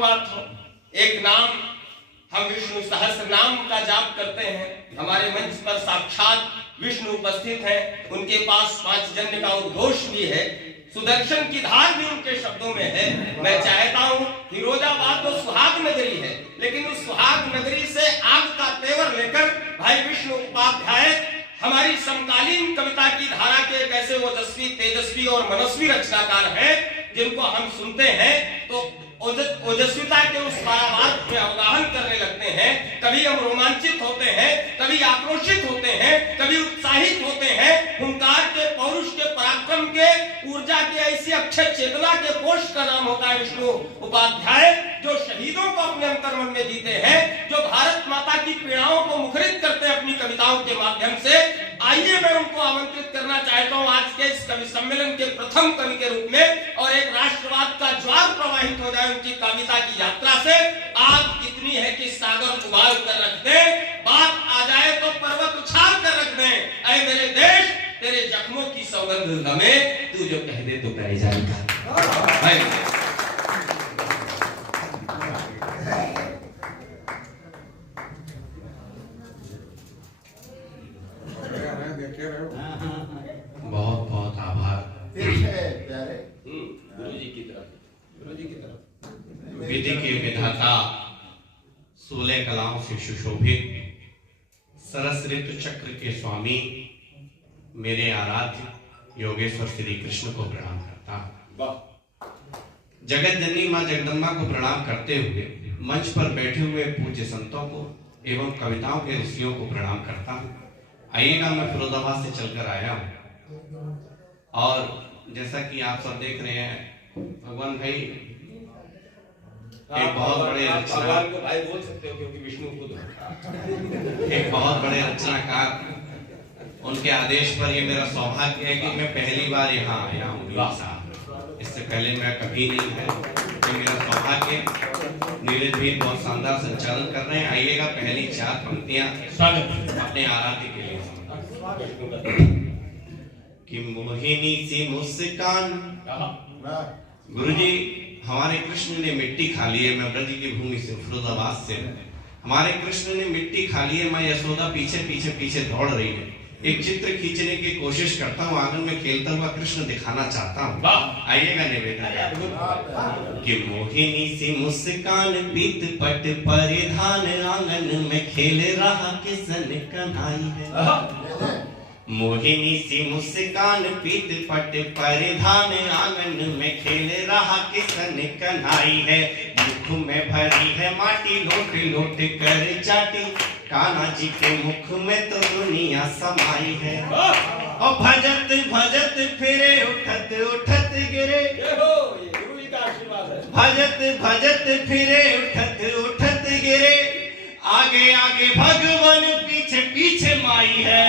हो। एक नाम, हम विष्णु सहस्र नाम का जाप करते हैं। हमारे मंच पर साक्षात विष्णु उपस्थित हैं, उनके पास 5 जन्य का उद्घोष भी है, सुदर्शन की धार भी उनके शब्दों में है। मैं चाहता हूं, फिरोजाबाद तो सुहाग नगरी है, लेकिन उस सुहाग नगरी से आग का तेवर लेकर भाई विष्णु उपाध्याय हमारी समकालीन कविता की धारा के एक ऐसे ओजस्वी, तेजस्वी और मनस्वी रचनाकार हैं, जिनको हम सुनते हैं तो ओजस्विता के उस पारावार में अवगाहन करने लगते हैं। कभी हम रोमांचित होते हैं, कभी आक्रोशित होते हैं, कभी उत्साहित होते हैं। हुंकार के, पौरुष के, पराक्रम के, ऊर्जा की ऐसी अक्षय चेतना के पोष का नाम होता है विष्णु उपाध्याय, जो शहीदों को अपने अंतर्मन में जीते हैं, जो भारत माता की पीड़ाओं को मुखरित करते हैं अपनी कविताओं के माध्यम से। आइए मैं उनको आमंत्रित करना चाहता हूं आज के इस कवि सम्मेलन के प्रथम कवि के रूप में, और एक राष्ट्रवाद का ज्वार प्रवाहित हो जाए उनकी कविता की यात्रा से। आग इतनी है कि सागर उबाल कर रख दे, बात आ जाए तो पर्वत उछाल कर रख दे। ऐ मेरे देश, तेरे जख्मों की सौगंध हमें, तू जो कह दे तो करे जाएगा। बहुत बहुत आभार गुरु जी की तरफ विधि के विधाता, 16 कलाओं से सुशोभित, सरस ऋतु चक्र के स्वामी, मेरे आराध्य योगेश्वर श्री कृष्ण को प्रणाम करता हूं। जगत जननी मां जगदम्बा को प्रणाम करते हुए मंच पर बैठे हुए पूज्य संतों को एवं कविताओं के ऋषियों को प्रणाम करता हूं। आइएगा, मैं फिरोजाबाद से चलकर आया हूं, और जैसा कि आप सब देख रहे हैं, भगवान भाई एक बहुत बड़े भगवान को भाई बोल सकते हो, क्योंकि विष्णु खुद एक बहुत बड़े रचनाकार, उनके आदेश पर ये मेरा सौभाग्य है कि मैं पहली बार यहाँ आया हूँ। इससे पहले मैं कभी नहीं है, ये मेरा सौभाग्य। नीरज भी बहुत शानदार संचालन कर रहे हैं। आइएगा, पहली 4 पंक्तियां अपने आराध्य के लिए कि मोहिनी सी मुस्कान। गुरुजी, हमारे कृष्ण ने मिट्टी खा ली है। मैं ब्रज की भूमि से, फिरोजाबाद से, हमारे कृष्ण ने मिट्टी खा ली है। मैं यशोदा पीछे पीछे पीछे दौड़ रही है। एक चित्र खींचने की कोशिश करता हूँ, आंगन में खेलता हुआ कृष्ण दिखाना चाहता हूँ। आइएगा निवेदन कि मोहिनी सी मुस्कान, पीत पट परिधान, आंगन में खेल रहा किसन कन्हाई है। मोहिनी सी मुस्कान, पीत पट परिधान, आंगन में खेल रहा किसन कन्हाई है। मुख में भरी है माटी, लोट लोट कर चाटी, कान्हा जी के मुख में तो दुनिया समाई है। और भजत भजत फिरे, उठत उठत गिरे, भजत भजत फिरे, उठत उठत गिरे, आगे आगे भगवान, पीछे पीछे माई है।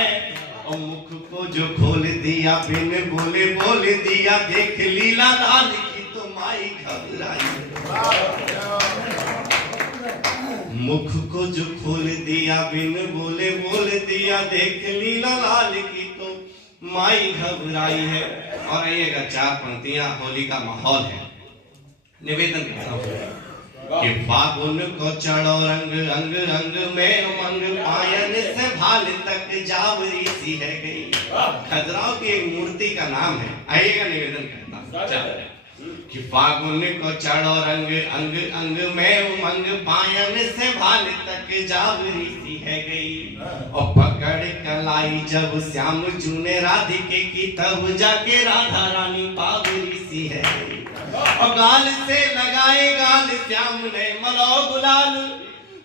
और मुख को जो खोल दिया, बिन बोले बोल दिया, देख लीला लाल की तो माई घबराई। मुख को जो खोल दिया, बिन बोले बोल दिया, देख लीला लाल की तो माई घबराई है। और आइएगा, 4 पंक्तियां, होली का माहौल है। निवेदन करता हूँ कि फागुन को चढ़ो रंग, अंग अंग में उमंग, पायन से भाल तक जावरी सी है गई। खजुराहो की एक मूर्ति का नाम है। आइएगा, निवेदन करता हूँ कि फागुन को चढ़ो रंग, अंग अंग में उमंग, पायन से भाल तक जावरी सी है गई। और पकड़ कलाई जब श्याम जूने राधिके की, तब जाके राधा रानी पावरी सी है गई। और गाल से लगाए गाल श्याम ने मलो गुलाल,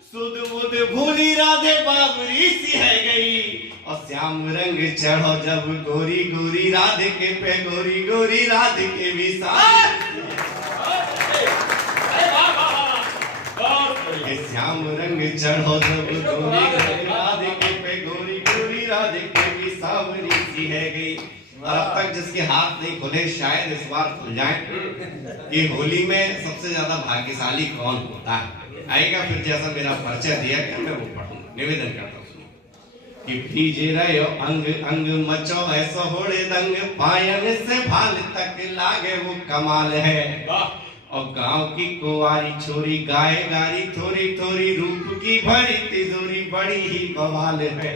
सुध बुध भूली राधे बाबरी सी है गई। और श्याम रंग चढ़ो जब गोरी गोरी राधिके पे, गोरी गोरी राधिके भी श्याम रंग चढ़ो जब गोरी गोरी राधिके पे, गोरी गोरी राधिके भी सावरी सी है गई। और अब तक जिसके हाथ नहीं खुले, शायद इस बार खुल जाए कि होली में सबसे ज्यादा भाग्यशाली कौन होता है। आएगा, फिर जैसा मेरा परिचय दिया गया मैं वो पढ़ूंगा। निवेदन करता हूँ कि भीजे रहे अंग अंग, मचो ऐसो होड़े दंग, पायन से भाल तक लागे वो कमाल है। और गांव की कुंवारी छोरी गाए गारी थोड़ी थोड़ी रूप की भरी तिजोरी बड़ी ही बवाल है।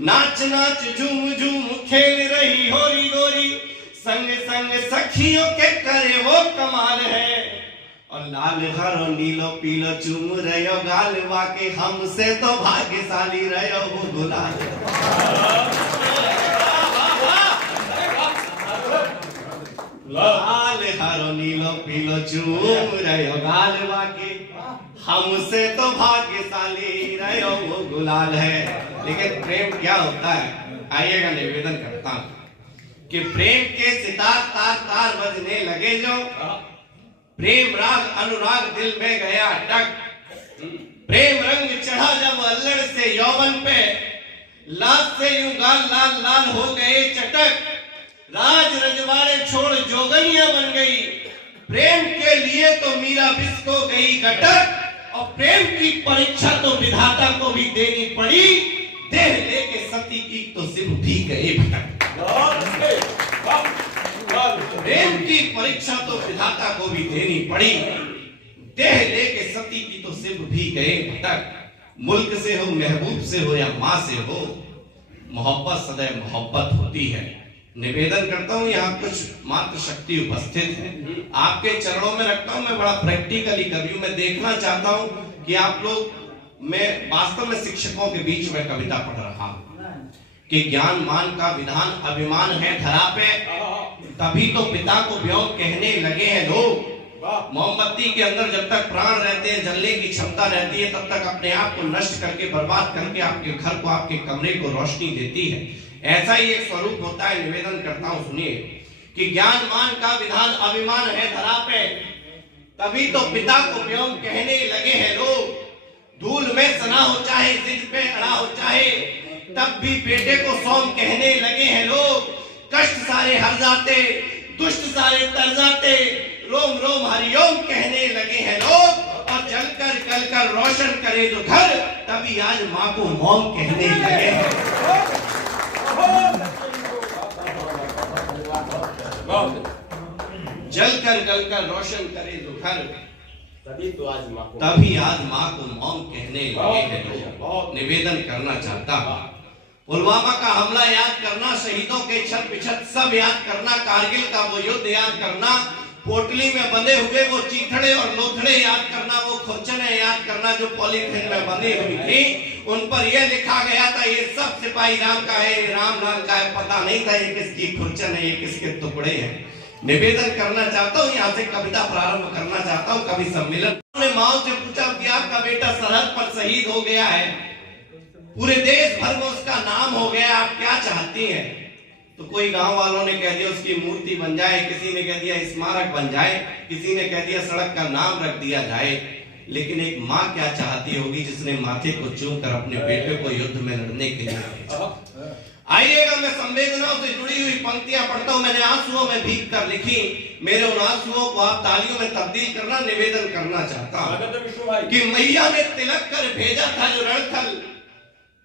नाच नाच झूम झूम खेल रही होरी गोरी संग संग सखियों के करे वो कमाल है। और लाल हरो नीलो पीलो चूम रहो गाल वाके हमसे तो भाग्यशाली रहो वो गुलाल। लाल हरो नीलो पीलो चूम रहो गाल वाके हमसे तो भाग्यशाली रहो वो गुलाल है। लेकिन प्रेम क्या होता है, आइएगा निवेदन करता हूं कि प्रेम के सितार तार तार बजने लगे जो, प्रेम राग अनुराग दिल में गया अटक, प्रेम रंग चढ़ा जब अल्लड़ से यौवन पे, लाल से यूं गाल लाल लाल हो गए चटक, राज रजवाड़े छोड़ जोगनिया बन गई, प्रेम के लिए तो मीरा बिस्को गई गटक, और प्रेम की परीक्षा तो विधाता को भी देनी पड़ी, देह लेके सती की तो शिव भी गए भटक। प्रेम की परीक्षा तो विधाता को भी देनी पड़ी, देह लेके सती की तो शिव भी गए भटक। मुल्क से हो महबूब से हो या माँ से हो, मोहब्बत सदैव मोहब्बत होती है। निवेदन करता हूँ यहाँ कुछ मातृशक्ति उपस्थित है, आपके चरणों में रखता हूँ। मैं बड़ा प्रैक्टिकली कभी मैं देखना चाहता हूँ कि आप लोग, मैं वास्तव में शिक्षकों के बीच में कविता पढ़ रहा हूँ कि ज्ञान मान का विधान अभिमान है धरा पे, तभी तो पिता को व्योम कहने लगे हैं लोग। मोमबत्ती के अंदर जब तक प्राण रहते हैं, जलने की क्षमता रहती है, तब तक अपने आप को नष्ट करके बर्बाद करके आपके घर को आपके कमरे को रोशनी देती है। ऐसा ही एक स्वरूप होता है। निवेदन करता हूं सुनिए कि ज्ञान मान का विधान अभिमान है धरा पे, तभी तो पिता को व्योम कहने लगे हैं लोग। धूल में सना हो चाहे जिद पे अड़ा हो चाहे, तब भी बेटे को सोम कहने लगे हैं लोग। कष्ट सारे हर जाते, दुष्ट सारे तर जाते, रोम रोम हरिओम कहने लगे हैं लोग। और जलकर गलकर रोशन करे जो घर, तभी आज माँ को मॉम कहने लगे हैं। जलकर गलकर रोशन करे जो घर, तभी आज माँ को मॉम कहने लगे हैं लोग। निवेदन करना चाहता हूँ, पुलवामा का हमला याद करना, शहीदों के छत पिछत सब याद करना, कारगिल का वो युद्ध याद करना, पोटली में बंधे हुए वो चीथड़े और लोथड़े याद करना, वो खुरचने याद करना जो पॉलीथिन में बंधी हुई थी, उन पर यह लिखा गया था ये सब सिपाही राम का है, राम लाल का है। पता नहीं था ये किसकी खुरचन है, ये किसके टुकड़े हैं। निवेदन करना चाहता हूँ, यहाँ से कविता प्रारंभ करना चाहता हूँ। कवि सम्मेलन उन्होंने माओ से पूछा कि आपका बेटा सरहद पर शहीद हो गया है, पूरे देश भर में उसका नाम हो गया, आप क्या चाहती हैं? तो कोई गांव वालों ने कह दिया उसकी मूर्ति बन जाए, किसी ने कह दिया स्मारक बन जाए, किसी ने कह दिया सड़क का नाम रख दिया जाए। लेकिन एक माँ क्या चाहती होगी जिसने माथे को चूम कर अपने बेटे को युद्ध में लड़ने के लिए भेजा। आइएगा, मैं संवेदनाओं से जुड़ी हुई पंक्तियां पढ़ता हूं। मैंने आंसुओं में भीग कर लिखी, मेरे उन आंसुओं को आप तालियों में तब्दील करना। निवेदन करना चाहता हूं कि मैया ने तिलक कर भेजा था जो रणथल,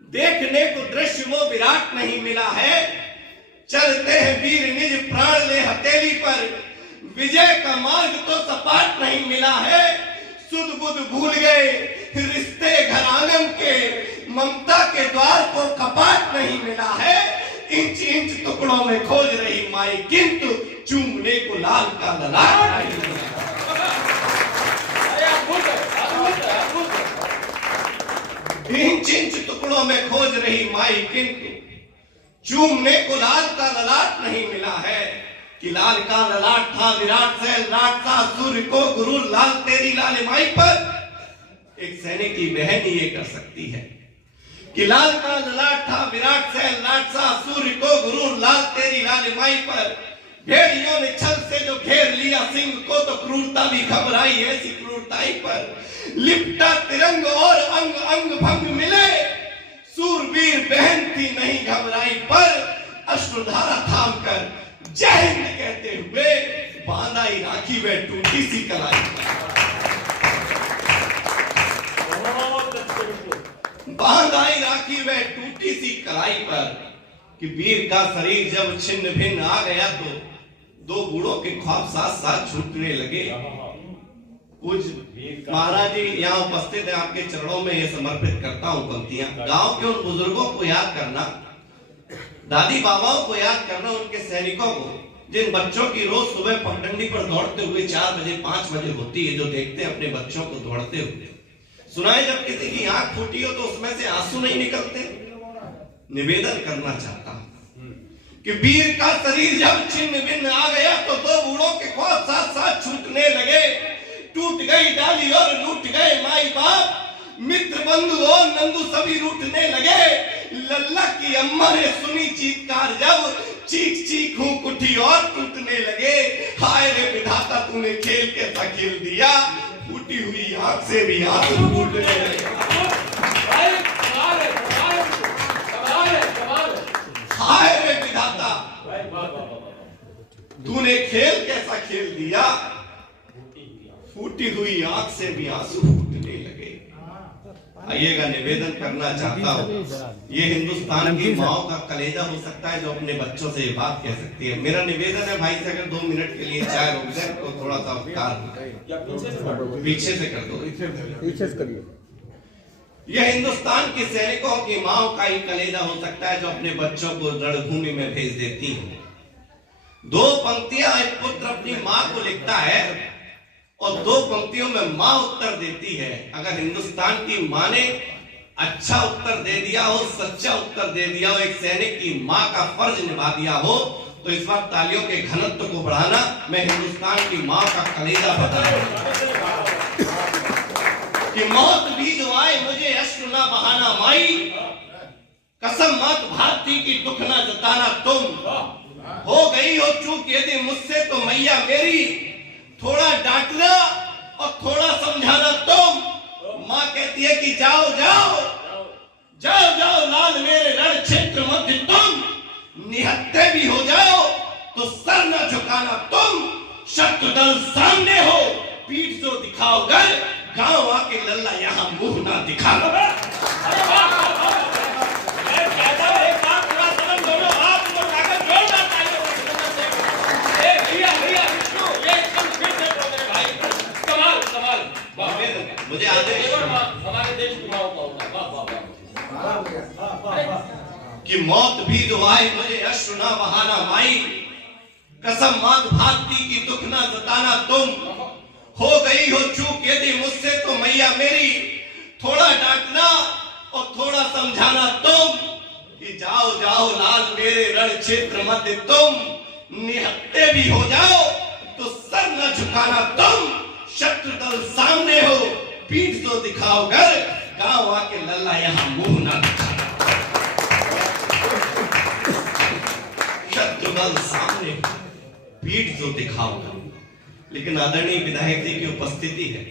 देखने को दृश्य वो विराट नहीं मिला है। चलते हैं वीर निज प्राण ले हथेली पर, विजय का मार्ग तो सपाट नहीं मिला है। सुध बुध भूल गए रिश्ते घर आंगन के, ममता के द्वार को कपाट नहीं मिला है। इंच इंच टुकड़ों में खोज रही माई, किंतु चूमने को लाल का ललाट नहीं मिला। इंच इंच टुकड़ों में खोज रही माई, किंतु चूमने को लाल का ललाट नहीं मिला है। कि लाल का ललाट था विराट से लाट था, सूर्य को गुरूर लाल तेरी लालिमाई पर। एक सैनिक की बहन ये कर सकती है कि लाल का ललाट था विराट से लाट सा, सूर्य को गुरूर लाल तेरी लालिमाई पर। भेड़ियों ने छल से जो घेर लिया सिंह को, तो क्रूरता भी घबराई ऐसी क्रूरताई पर। लिपटा तिरंग और अंग अंग भंग मिले, सूरवीर बहन थी नहीं घबराई पर। अश्रुधारा थाम कर जय हिंद कहते हुए, बांधाई राखी वे टूटी सी कलाई। बांधाई राखी वे टूटी सी कलाई पर। कि वीर का शरीर जब छिन्न भिन्न आ गया, तो दो बूढ़ों के ख्वाब साथ साथ छूटने लगे। कुछ महाराज जी यहाँ उपस्थित है, आपके चरणों में ये समर्पित करता हूँ पंक्तियां। गांव के उन बुजुर्गों को याद करना, दादी बाबाओं को याद करना, उनके सैनिकों को, जिन बच्चों की रोज सुबह पगडंडी पर दौड़ते हुए 4 बजे 5 बजे होती है, जो देखते हैं अपने बच्चों को दौड़ते हुए। सुनाए जब किसी की आंख फूटी हो तो उसमें से आंसू नहीं निकलते। निवेदन करना चाहता हूं कि वीर का शरीर जब छिन्न भिन्न आ गया तो 2 बूढ़ों के ख्वाब साथ साथ छूटने लगे। टूट गई डाली और लूट गए माई बाप, मित्र बंधु और नंदू सभी रूठने लगे। लल्ला की अम्मा ने सुनी चीत्कार जब, चीख चीख हूं कुठी और टूटने लगे। हाय रे विधाता तूने खेल कैसा खेल दिया, फूटी हुई आंख से भी आंसू फूटने लगे। हाय रे विधाता तूने खेल कैसा खेल दिया, फूटी हुई आंख से भी आंसू फूटने लगे। आइएगा, निवेदन करना चाहता हूँ, ये हिंदुस्तान की माओ का कलेजा हो सकता है जो अपने बच्चों से ये बात कह सकती है। मेरा निवेदन है भाई से, अगर 2 मिनट के लिए चाय रोक दें तो थोड़ा सा उपकार पीछे से कर दो, पीछे से करिए। यह हिंदुस्तान के सैनिकों की माओ का ही कलेजा हो सकता है जो अपने बच्चों को रणभूमि में भेज देती है। 2 पंक्तियां एक पुत्र अपनी मां को लिखता है और 2 पंक्तियों में मां उत्तर देती है। अगर हिंदुस्तान की मां ने अच्छा उत्तर दे दिया हो, सच्चा उत्तर दे दिया हो, एक सैनिक की मां का फर्ज निभा दिया हो, तो इस बार तालियों के घनत्व को बढ़ाना, मैं हिंदुस्तान की मां का कलेजा बताऊंगा कि मौत भी जो आए मुझे अश्रु ना बहाना माई, कसम मत भारती की दुख ना जताना तुम। हो गई हो चूक यदि मुझसे तो मैया मेरी, थोड़ा डांटना और थोड़ा समझाना तुम। माँ कहती है कि जाओ जाओ जाओ जाओ लाल मेरे रण क्षेत्र मध्य तुम, निहत्थे भी हो जाओ तो सर न झुकाना तुम। शत्रु दल सामने हो पीठ जो दिखाओ घर, गांव आके लल्ला यहाँ मुंह ना दिखाना। मुझे आदेश हमारे देश की माओ का होता कि मौत भी जो आए मुझे अश्रु ना बहाना माई, कसम मात भाती की दुख ना जताना तुम। हो गई हो चूक यदि मुझसे तो मैया मेरी, थोड़ा डांटना और थोड़ा समझाना तुम। कि जाओ जाओ लाल मेरे रण क्षेत्र मध्य तुम, निहत्थे भी हो जाओ तो सर न झुकाना तुम। शत्रु दल सामने हो पीठ जो दिखाओ घर, गांव आके लल्ला यहाँ मुंह ना दिखाना। शत्रु दल सामने पीठ जो दिखाओ घर। लेकिन आदरणीय विधायक जी की उपस्थिति है,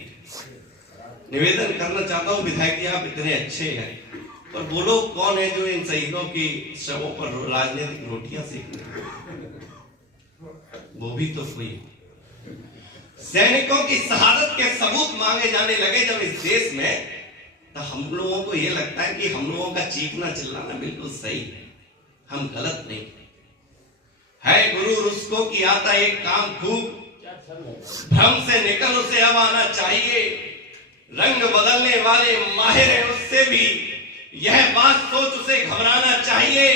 निवेदन करना चाहता हूं विधायक जी आप इतने अच्छे हैं, पर वो लोग कौन है जो इन शहीदों की शवों पर राजनीतिक रोटियां सेक रहे हैं? वो भी तो कोई सैनिकों की शहादत के सबूत मांगे जाने लगे जब इस देश में, तो हम लोगों को यह लगता है कि हम लोगों का चीखना चिल्लाना बिल्कुल सही है, हम गलत नहीं है। गुरु रुस्को की आता एक काम खूब, भ्रम से निकल उसे अब आना चाहिए। रंग बदलने वाले माहिर है उससे भी, यह बात सोच उसे घबराना चाहिए।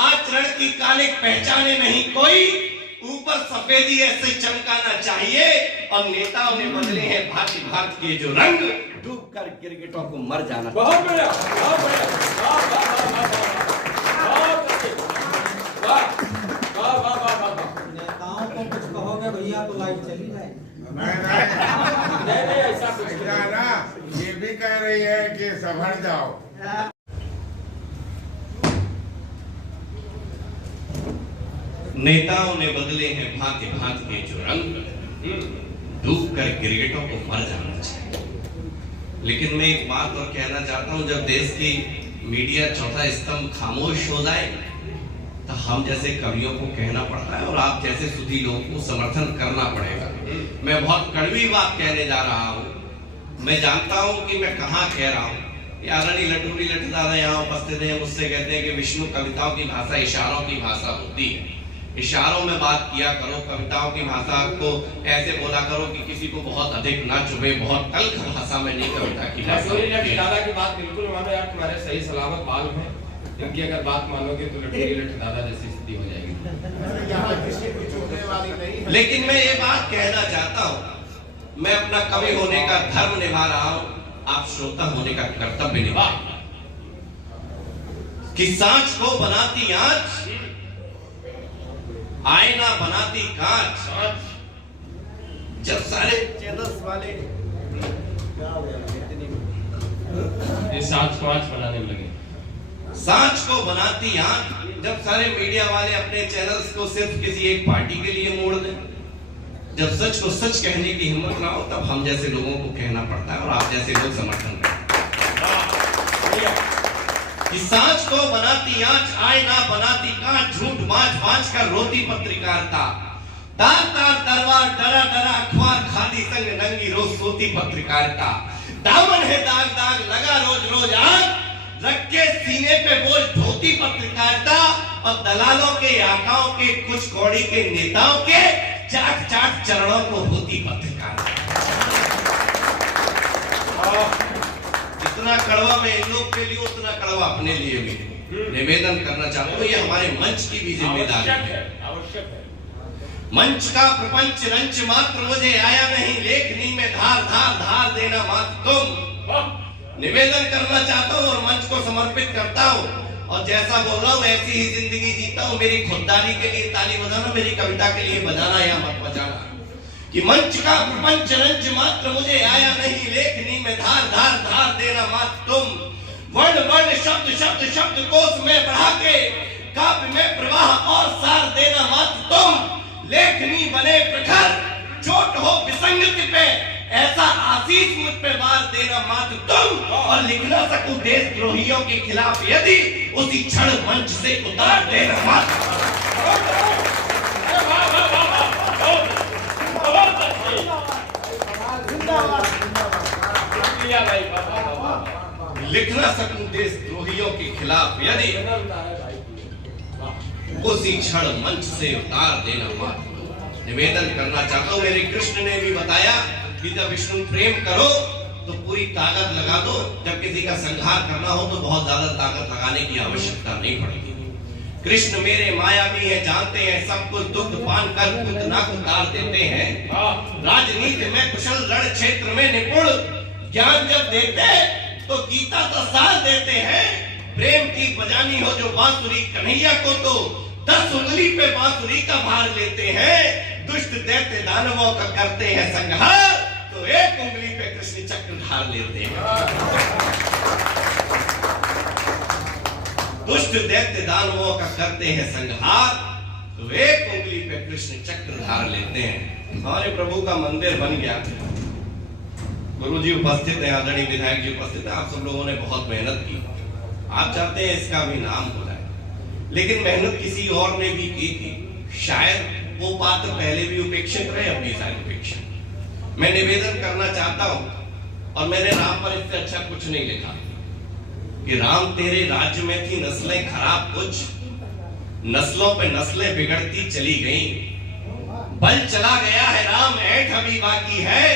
आचरण की कालिक पहचाने नहीं कोई, ऊपर सफेदी ऐसे चमकाना चाहिए। और नेताओं ने बदले हैं भांति भांति के जो रंग, डूब कर गिरगिटों को मर जाना। बहुत बढ़िया, बहुत बढ़िया, नेताओं को कुछ कहोगे भैया तो लाइट चली जाएगी। नहीं ऐसा कुछ ना, ये भी कह रही है कि संभल जाओ। नेताओं ने बदले हैं भांति भांति के जो रंग, डूब कर गिरगिटों को मर जाना चाहिए। लेकिन मैं एक बात और कहना चाहता हूं, जब देश की मीडिया चौथा स्तंभ खामोश हो जाए तो हम जैसे कवियों को कहना पड़ता है और आप जैसे सुधी लोगों को समर्थन करना पड़ेगा। मैं बहुत कड़वी बात कहने जा रहा हूं, मैं जानता हूं कि मैं कहां कह रहा हूं। आदरणीय लटूरी लटदादा यहाँ उपस्थित हैं, मुझसे कहते हैं कि विष्णु कविताओं की भाषा इशारों की भाषा होती है। इशारों में बात किया करो, कविताओं की भाषा को ऐसे बोला करो कि किसी को बहुत अधिक ना चुभे, बहुत तल्ख भाषा में नहीं कविता की भाषा। दादा की बात बिल्कुल मानो यार, तुम्हारे सही सलामत बाल हैं, इनकी अगर बात मानोगे तो लठ दादा जैसी स्थिति हो जाएगी। लेकिन मैं ये बात कहना चाहता हूँ, मैं अपना कवि होने का धर्म निभा रहा हूँ, आप श्रोता होने का कर्तव्य निभा। कि सांच को बनाती आंच, आईना बनाती कांच। जब सारे चैनल्स वाले ये सांच को आंच बनाने में लगे, सांच को बनाती आंच। जब सारे मीडिया वाले अपने चैनल्स को सिर्फ किसी एक पार्टी के लिए मोड़ दें, जब सच को सच कहने की हिम्मत ना हो, तब हम जैसे लोगों को कहना पड़ता है और आप जैसे लोग समर्थन करते हैं। कि सांच को बनाती आंच, आईना बनाती कांच, झूठ बांच बांच कर रोती पत्रकारिता। तार तार दरबार डरा डरा अखबार खादी संग नंगी रोज सोती पत्रकारिता। दामन है दाग दाग लगा रोज रोज आग, रख के सीने पे बोझ धोती पत्रकारिता। और दलालों के आकाओं के कुछ कौड़ी के नेताओं के चाट चाट चरणों को होती पत्रकारिता। इतना कड़वा मैं इन लोग के लिए, उतना कड़वा अपने लिए भी निवेदन करना चाहता हूँ। ये हमारे मंच की भी जिम्मेदारी है, आवश्यक है। मंच का प्रपंच रंच मात्र मुझे आया नहीं, लेखनी में धार धार धार देना मात्र तुम। निवेदन करना चाहता हूँ और मंच को समर्पित करता हूँ, और जैसा बोल रहा हूँ ऐसी ही जिंदगी जीता हूँ। मेरी खुददारी के लिए ताली बजाना, मेरी कविता के लिए बजाना या मत बजाना। कि मंच का प्रपंच रंच मात्र मुझे आया नहीं, लेखनी में धार धार धार देना मात्र तुम। वर्ण वर्ण शब्द शब्द शब्द कोश में बढ़ा के काव्य में प्रवाह और सार देना मात्र तुम। लेखनी बने प्रखर, चोट हो विसंगति पे, ऐसा आशीष मुझ पे वार देना मात्र तुम। और लिख ना सकूं देशद्रोहियों के खिलाफ यदि, उसी क्षण मंच से उतार देना मात्र। लिख ना सकूं देशद्रोहियों के खिलाफ यदि, उसी क्षण मंच से उतार देना मात्र। निवेदन करना चाहता हूं, मेरे कृष्ण ने भी बताया कि जब विष्णु प्रेम करो तो पूरी ताकत लगा दो, जब किसी का संहार करना हो तो बहुत ज्यादा ताकत लगाने की आवश्यकता नहीं पड़ेगी। कृष्ण मेरे मायावी है, जानते हैं सब कुछ, दुग्ध पान कर खुद नाक उतार देते हैं। राजनीति में कुशल, रण क्षेत्र में निपुण, ज्ञान जब देते तो गीता तो सार देते हैं। प्रेम की बजानी हो जो बांसुरी कन्हैया को, तो 10 उंगली पे बांसुरी का भार लेते हैं। दुष्ट दैत्य दानवों का करते हैं संहार, तो 1 उंगली पे कृष्ण चक्र धार लेते हैं। दुष्ट दैत्य दानवों का करते हैं संहार, तो 1 उंगली पे कृष्ण चक्र धार लेते हैं। हमारे प्रभु का मंदिर बन गया, गुरु जी उपस्थित है, आदरणीय विधायक जी उपस्थित है, आप सब लोगों ने बहुत मेहनत की। आप चाहते हैं इसका भी नाम हो जाए, लेकिन मेहनत किसी और ने भी की थी। शायद वो पात्र पहले भी उपेक्षित रहे, अब भी शायद उपेक्षित। मैं निवेदन करना चाहता हूं, और मैंने राम पर इससे अच्छा कुछ नहीं लिखा, कि राम तेरे राज्य में थी नस्लें खराब कुछ, नस्लों पे नस्लें बिगड़ती चली गई। बल चला गया है राम, ऐठ अभी बाकी है,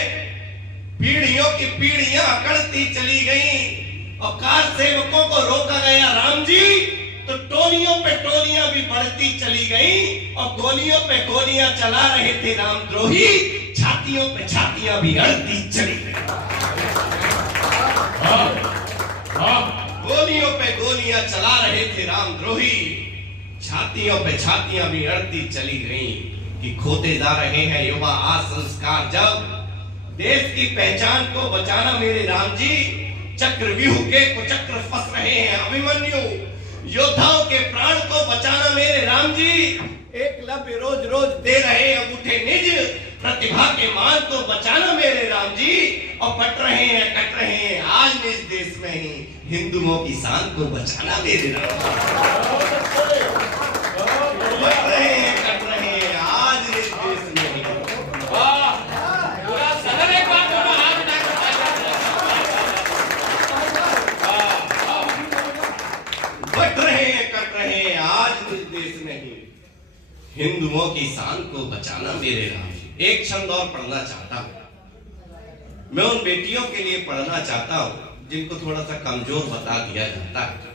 पीढ़ियों की पीढ़ियां अकड़ती चली गई। और कार सेवकों को रोका गया राम जी, तो टोलियों पे टोलियां भी बढ़ती चली गई। और गोलियों पे गोलियां चला रहे थे रामद्रोही, छातियों पे छातियां भी अड़ती चली गई। गोलियों पे गोलियां चला रहे थे रामद्रोही, छातियों पे छातियां भी अड़ती चली गई। कि खोते जा रहे हैं युवा आज संस्कार, जब देश की पहचान को बचाना मेरे राम जी। चक्रव्यूह के कुचक्र फंस रहे हैं अभिमन्यु, योद्धाओं के प्राण को बचाना मेरे राम जी। एकलव्य रोज रोज दे रहे अंगूठे निज, प्रतिभा के मान को बचाना मेरे राम जी। और कट रहे हैं आज निज देश में ही, हिंदुओं की शान को बचाना मेरे राम जी। कट रहे हैं आज निज देश में ही। हिंदुओं की शान को बचाना मेरे राम जी। एक छंद और पढ़ना चाहता हूँ। मैं उन बेटियों के लिए पढ़ना चाहता हूँ जिनको थोड़ा सा कमजोर बता दिया जाता है।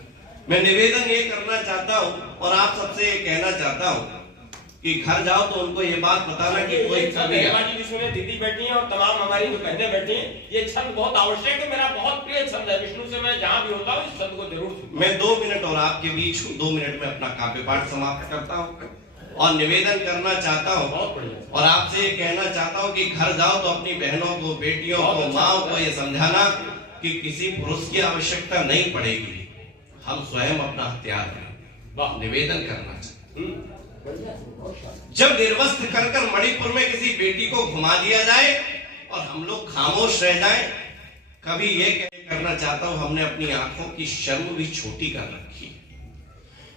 मैं निवेदन ये करना चाहता हूँ और आप सबसे ये कहना चाहता हूँ कि घर जाओ तो उनको ये बात बताना कि कोई कभी दीदी बैठी हैं और तमाम हमारी जो बहनें बैठी हैं, ये छंद बहुत आवश्यक है, मेरा बहुत प्रिय छंद है। विष्णु से मैं जहाँ भी होता हूँ इस छंद को जरूर सुनता हूं। मैं 2 मिनट और आपके बीच हूँ, 2 मिनट में अपना काव्य पाठ समाप्त करता हूँ और निवेदन करना चाहता हूँ बहुत बढ़िया। और आपसे ये कहना चाहता हूँ कि घर जाओ तो अपनी बहनों को, बेटियों को, माओ को ये समझाना कि किसी पुरुष की आवश्यकता नहीं पड़ेगी, हम स्वयं अपना हथियार हैं। निवेदन करना चाहता जब निर्वस्त्र कर मणिपुर में किसी बेटी को घुमा दिया जाए और हम लोग खामोश रह जाएं, कभी ये करना चाहता हूं हमने अपनी आंखों की शर्म भी छोटी कर रखी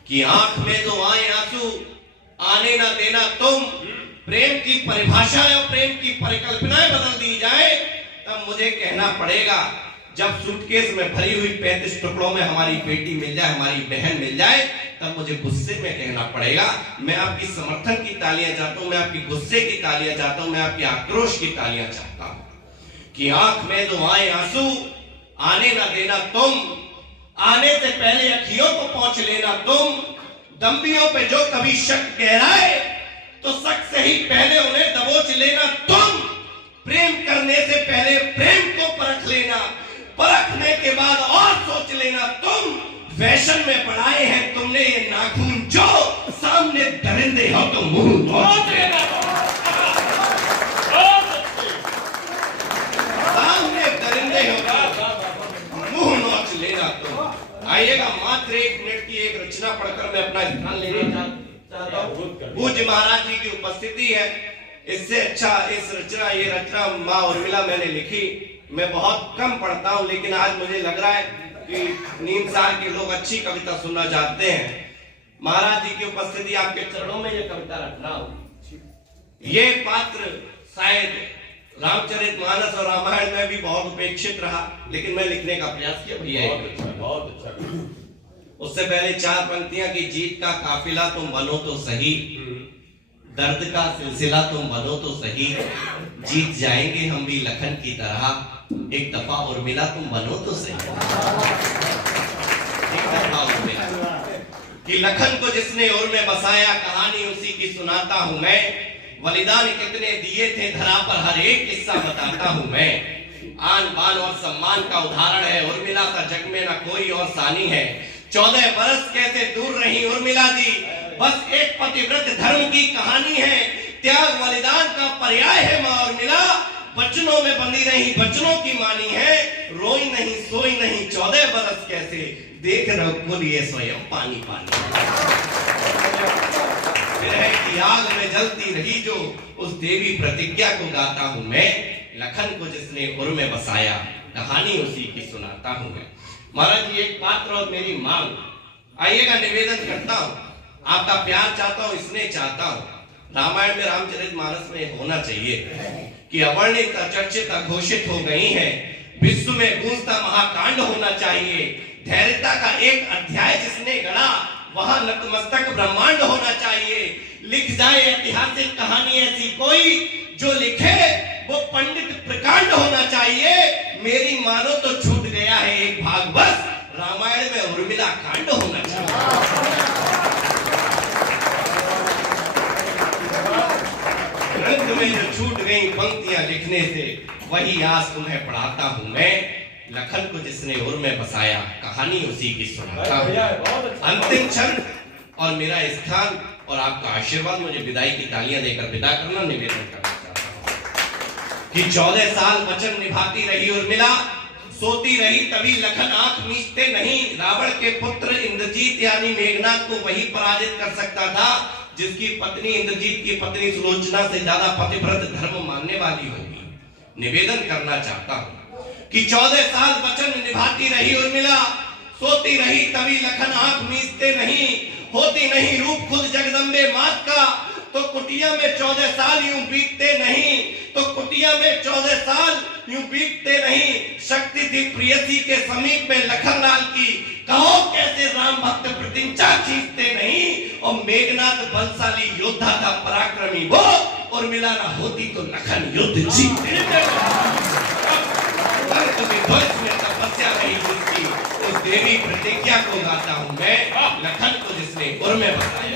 कि आंख में जो आए आंसू आने ना देना तुम, प्रेम की परिभाषा और प्रेम की परिकल्पनाएं बदल दी जाए, तब मुझे कहना पड़ेगा जब सूटकेस में भरी हुई 35 टुकड़ों में हमारी बेटी मिल जाए, हमारी बहन मिल जाए, तब मुझे गुस्से में कहना पड़ेगा। मैं आपकी समर्थन की तालियां चाहता हूं, मैं आपकी गुस्से की तालियां चाहता हूं, मैं आपकी आक्रोश की तालियां चाहता हूं कि आंख में जो आए आंसू आने ना देना तुम, आने से पहले अखियों को पहुंच लेना तुम, दंबियों पे जो कभी शक गहराए तो शक से ही पहले उन्हें दबोच लेना तुम, प्रेम करने से पहले प्रेम को परख लेना, परखने के बाद और सोच लेना तुम, फैशन में बढ़ाए हैं तुमने ये नाखून जो, सामने दरिंदे हो तो मुंह नोच लेना, सामने दरिंदे हो तो मुंह नोच लेना तुम। आइएगा, मात्र 1 मिनट की एक रचना पढ़कर मैं अपना स्थान लेना चाहता हूँ। पूज्य महाराज जी की उपस्थिति है, इससे अच्छा इस रचना, ये रचना माँ उर्मिला मैंने लिखी। मैं बहुत कम पढ़ता हूँ लेकिन आज मुझे लग रहा है कि नीमसार के लोग अच्छी कविता सुनना चाहते हैं। महाराज जी की उपस्थिति, आपके चरणों में ये कविता रख रहा हूँ। ये पात्र शायद रामचरितमानस और रामायण में भी बहुत उपेक्षित रहा, लेकिन मैं लिखने का प्रयास किया भैया। बहुत अच्छा। उससे पहले 4 पंक्तियां की जीत का काफिला तुम बनो तो सही, दर्द का सिलसिला तुम बनो तो सही, जीत जाएंगे हम भी लखन की तरह, एक दफा उर्मिला तुम बनो तो सही। एक दफा उर्मिला कि लखन को जिसने उर में बसाया, कहानी उसी की सुनाता हूं मैं, बलिदान कितने दिए थे धरा पर हर एक किस्सा बताता हूं मैं। आन बान और सम्मान का उदाहरण है उर्मिला सा, जग में ना कोई और सानी है। 14 बरस कैसे दूर रही उर्मिला जी, बस एक पतिव्रत धर्म की कहानी है। त्याग बलिदान का पर्याय है माँ उर्मिला, बचनों में बंधी रही बचनों की मानी है। रोई नहीं सोई नहीं 14 बरस कैसे, देख रघुकुल ये स्वयं पानी पानी। विरह की आग में जलती रही जो, उस देवी प्रतिज्ञा को गाता हूं मैं। लखन को जिसने उर में बसाया, कहानी उसी की सुनाता हूं मैं। महाराज जी, एक पात्र और मेरी मांग, आइएगा, निवेदन करता हूं, आपका प्यार चाहता हूं, स्नेह चाहता हूं। रामायण में, रामचरितमानस में होना चाहिए कि अवर्णित, अचर्चित, अघोषित हो गई है, विश्व में गूंजता महाकांड होना चाहिए। धैर्यता का एक अध्याय जिसने गढ़ा, वहां नतमस्तक ब्रह्मांड होना चाहिए। लिख जाए ऐतिहासिक कहानी ऐसी कोई, जो लिखे वो पंडित प्रकांड होना चाहिए। मेरी मानो तो छूट गया है एक भाग, बस रामायण में उर्मिला कांड होना चाहिए। रंग में जो छूट गई पंक्तियां लिखने से, वही आज तुम्हें पढ़ाता हूं मैं। लखन को जिसने उर में बसाया, कहानी उसी की सुनाता हूं। अंतिम क्षण और मेरा स्थान और आपका आशीर्वाद, मुझे विदाई की तालियां देकर विदा करना, निवेदन करना चाहता हूं कि 14 साल वचन निभाती रही उर्मिला, सोती रही तभी लखन आंख मीचते नहीं। रावण के पुत्र इंद्रजीत यानी मेघनाथ को वही पराजित कर सकता था जिसकी पत्नी, इंद्रजीत की पत्नी सुलोचना से ज्यादा पतिव्रत धर्म मानने वाली होगी। निवेदन करना चाहता हूं कि 14 साल वचन निभाती रही उर्मिला, सोती रही तभी लखन आंख मीचते नहीं। होती नहीं रूप खुद जगदम्बे मात का, तो कुटिया में 14 साल यूं बीतते नहीं, तो कुटिया में 14 साल यूं बीतते नहीं। शक्ति थी प्रियसी के समीप में लखनलाल की, कहो कैसे राम भक्त प्रतिज्ञा खींचते नहीं। और मेघनाथ बलशाली योद्धा का पराक्रमी वो, और मिला ना होती तो लखन युद्ध जीतते। में तपस्या नहीं जिसकी, उस देवी प्रतिज्ञा को गाता हूं मैं, लखन को जिसने गुर में बताया।